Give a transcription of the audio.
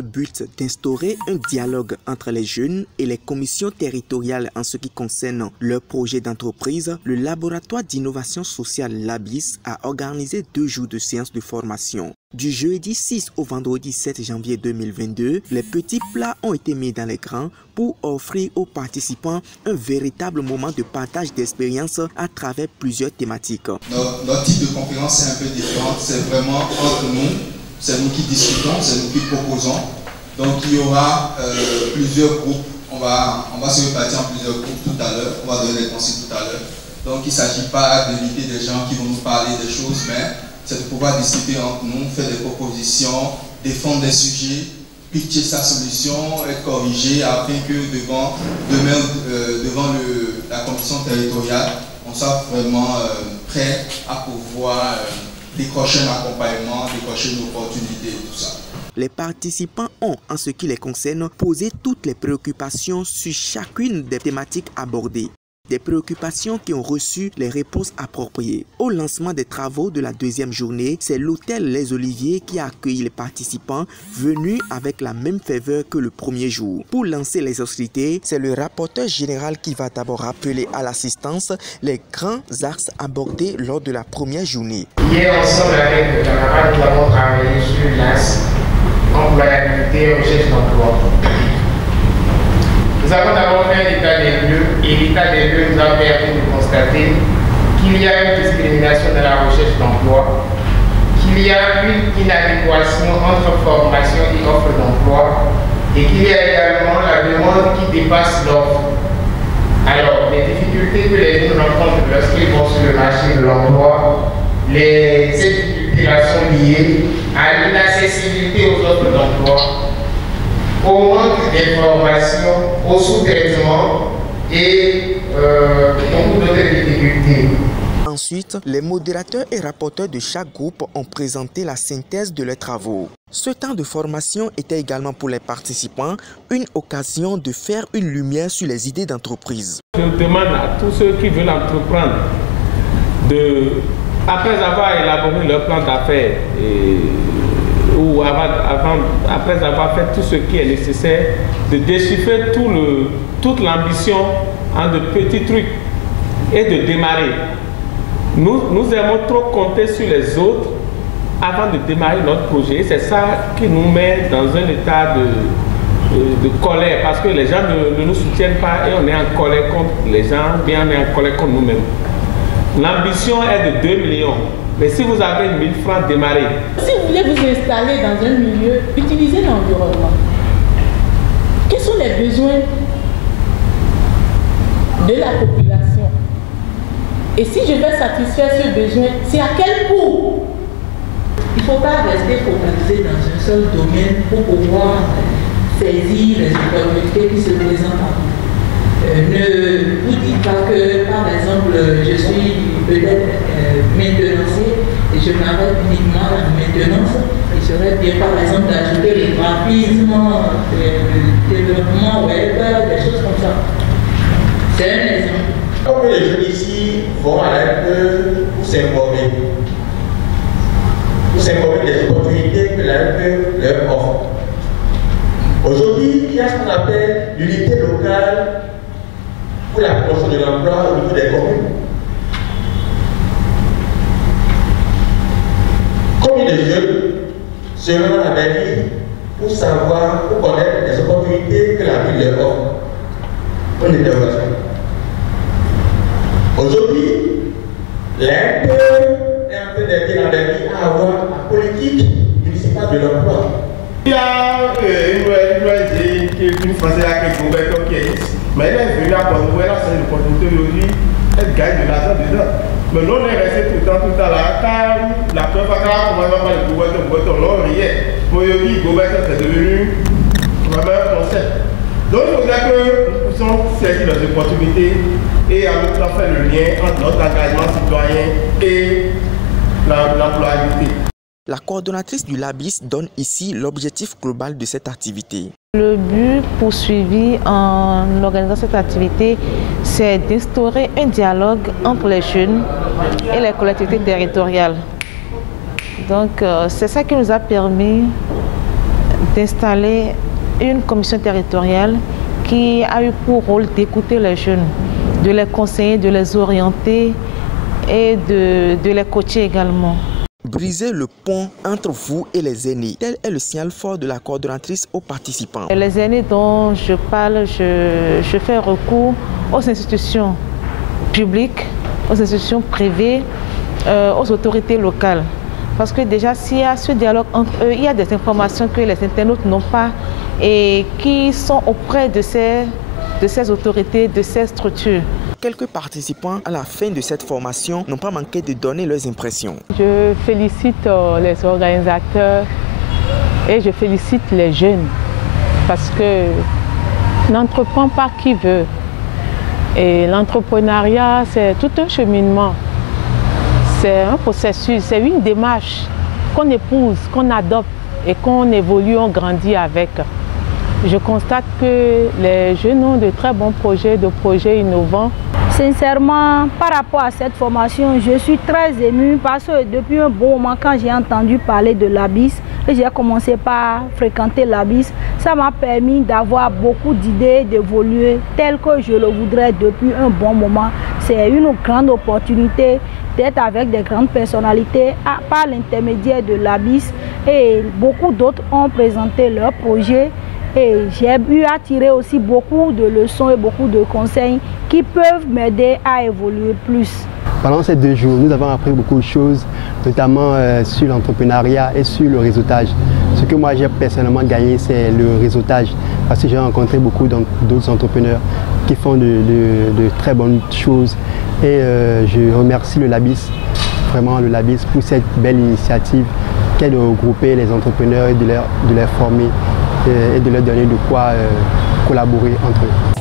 le but d'instaurer un dialogue entre les jeunes et les commissions territoriales en ce qui concerne leurs projets d'entreprise, le laboratoire d'innovation sociale LABIS a organisé 2 jours de séance de formation. Du jeudi 6 au vendredi 7 janvier 2022, les petits plats ont été mis dans les grands pour offrir aux participants un véritable moment de partage d'expériences à travers plusieurs thématiques. Notre type de conférence est un peu différent, c'est vraiment entre nous, c'est nous qui discutons, c'est nous qui proposons. Donc il y aura plusieurs groupes, on va se répartir en plusieurs groupes tout à l'heure, on va donner les consignes tout à l'heure. Donc il ne s'agit pas d'inviter des gens qui vont nous parler des choses, mais c'est de pouvoir discuter entre nous, faire des propositions, défendre des sujets, pitcher sa solution, être corrigé afin que devant la commission territoriale, on soit vraiment prêt à pouvoir décrocher un accompagnement, décrocher une opportunité et tout ça. Les participants ont, en ce qui les concerne, posé toutes les préoccupations sur chacune des thématiques abordées. Des préoccupations qui ont reçu les réponses appropriées. Au lancement des travaux de la 2e journée, c'est l'hôtel Les Oliviers qui a accueilli les participants venus avec la même ferveur que le premier jour. Pour lancer les hostilités, c'est le rapporteur général qui va d'abord rappeler à l'assistance les grands axes abordés lors de la première journée. Hier, ensemble avec le camarade, nous avons travaillé sur l'axe employabilité et recherche d'emploi. Nous avons d'abord fait un état des lieux et l'état des lieux nous a permis de constater qu'il y a une discrimination dans la recherche d'emploi, qu'il y a une inadéquation entre formation et offre d'emploi et qu'il y a également la demande qui dépasse l'offre. Alors, les difficultés que les jeunes rencontrent lorsqu'ils vont sur le marché de l'emploi, ces difficultés-là sont liées à l'inaccessibilité aux offres d'emploi, au manque d'informations, au sous-traitement et beaucoup d'autres difficultés. Ensuite, les modérateurs et rapporteurs de chaque groupe ont présenté la synthèse de leurs travaux. Ce temps de formation était également pour les participants une occasion de faire une lumière sur les idées d'entreprise. Je demande à tous ceux qui veulent entreprendre, après avoir élaboré leur plan d'affaires, ou après avoir fait tout ce qui est nécessaire, de déchiffrer toute l'ambition en de petits trucs et de démarrer. Nous aimons trop compter sur les autres avant de démarrer notre projet. C'est ça qui nous met dans un état de colère parce que les gens ne nous soutiennent pas et on est en colère contre les gens, bien on est en colère contre nous-mêmes. L'ambition est de 2 millions. Mais si vous avez 1000 francs, démarrez. Si vous voulez vous installer dans un milieu, utilisez l'environnement. Quels sont les besoins de la population? Et si je vais satisfaire ce besoin, c'est à quel coût? Il ne faut pas rester focalisé dans un seul domaine pour pouvoir saisir les opportunités qui se présentent à vous. Ne vous dites pas que, par exemple, je suis peut-être maintenancier et je m'arrête uniquement à la maintenance. Il serait bien, par exemple, d'ajouter les graphismes, le développement web, des choses comme ça. C'est un exemple. Comme les jeunes ici vont à l'AFE pour s'informer des opportunités que l'AFE leur offre. Aujourd'hui, il y a ce qu'on appelle l'unité locale pour la promotion de l'emploi au niveau des communes. Combien de jeunes seront à Berlin pour savoir, pour connaître les opportunités que la ville leur offre pour l'intervention? Aujourd'hui, l'AFE est en train d'aider la Berlin à avoir la politique municipale de l'emploi. Il y a une Française qui est gouverneur qui est ici. Mais elle est venue à Port-Nouveau, elle a une opportunité aujourd'hui, elle gagne de l'argent dedans. Mais nous on est resté tout le temps là, car la première fois qu'on a commencé par le gouverneur, non, rien. Pour le gouverneur, c'est devenu vraiment un concept. Donc il faudrait que nous puissions saisir les opportunités et en même temps faire le lien entre notre engagement citoyen et l'employabilité. La coordonnatrice du LABIS donne ici l'objectif global de cette activité. Le but poursuivi en organisant cette activité, c'est d'instaurer un dialogue entre les jeunes et les collectivités territoriales. Donc c'est ça qui nous a permis d'installer une commission territoriale qui a eu pour rôle d'écouter les jeunes, de les conseiller, de les orienter et de les coacher également. Briser le pont entre vous et les aînés, tel est le signal fort de la coordonnatrice aux participants. Les aînés dont je parle, je fais recours aux institutions publiques, aux institutions privées, aux autorités locales. Parce que déjà, s'il y a ce dialogue entre eux, il y a des informations que les internautes n'ont pas et qui sont auprès de ces autorités, de ces structures. Quelques participants à la fin de cette formation n'ont pas manqué de donner leurs impressions. Je félicite les organisateurs et je félicite les jeunes parce que n'entreprend pas qui veut. Et l'entrepreneuriat, c'est tout un cheminement. C'est un processus, c'est une démarche qu'on épouse, qu'on adopte et qu'on évolue, on grandit avec. Je constate que les jeunes ont de très bons projets, de projets innovants. Sincèrement, par rapport à cette formation, je suis très émue parce que depuis un bon moment, quand j'ai entendu parler de l'ABIS, et j'ai commencé par fréquenter l'ABIS, ça m'a permis d'avoir beaucoup d'idées, d'évoluer tel que je le voudrais depuis un bon moment. C'est une grande opportunité d'être avec des grandes personnalités par l'intermédiaire de l'ABIS et beaucoup d'autres ont présenté leurs projets. Et j'ai eu à tirer aussi beaucoup de leçons et beaucoup de conseils qui peuvent m'aider à évoluer plus. Pendant ces 2 jours, nous avons appris beaucoup de choses, notamment sur l'entrepreneuriat et sur le réseautage. Ce que moi j'ai personnellement gagné, c'est le réseautage, parce que j'ai rencontré beaucoup d'autres entrepreneurs qui font de très bonnes choses. Et je remercie le LABIS, vraiment le LABIS, pour cette belle initiative qui est de regrouper les entrepreneurs et de les former et de leur donner de quoi collaborer entre eux.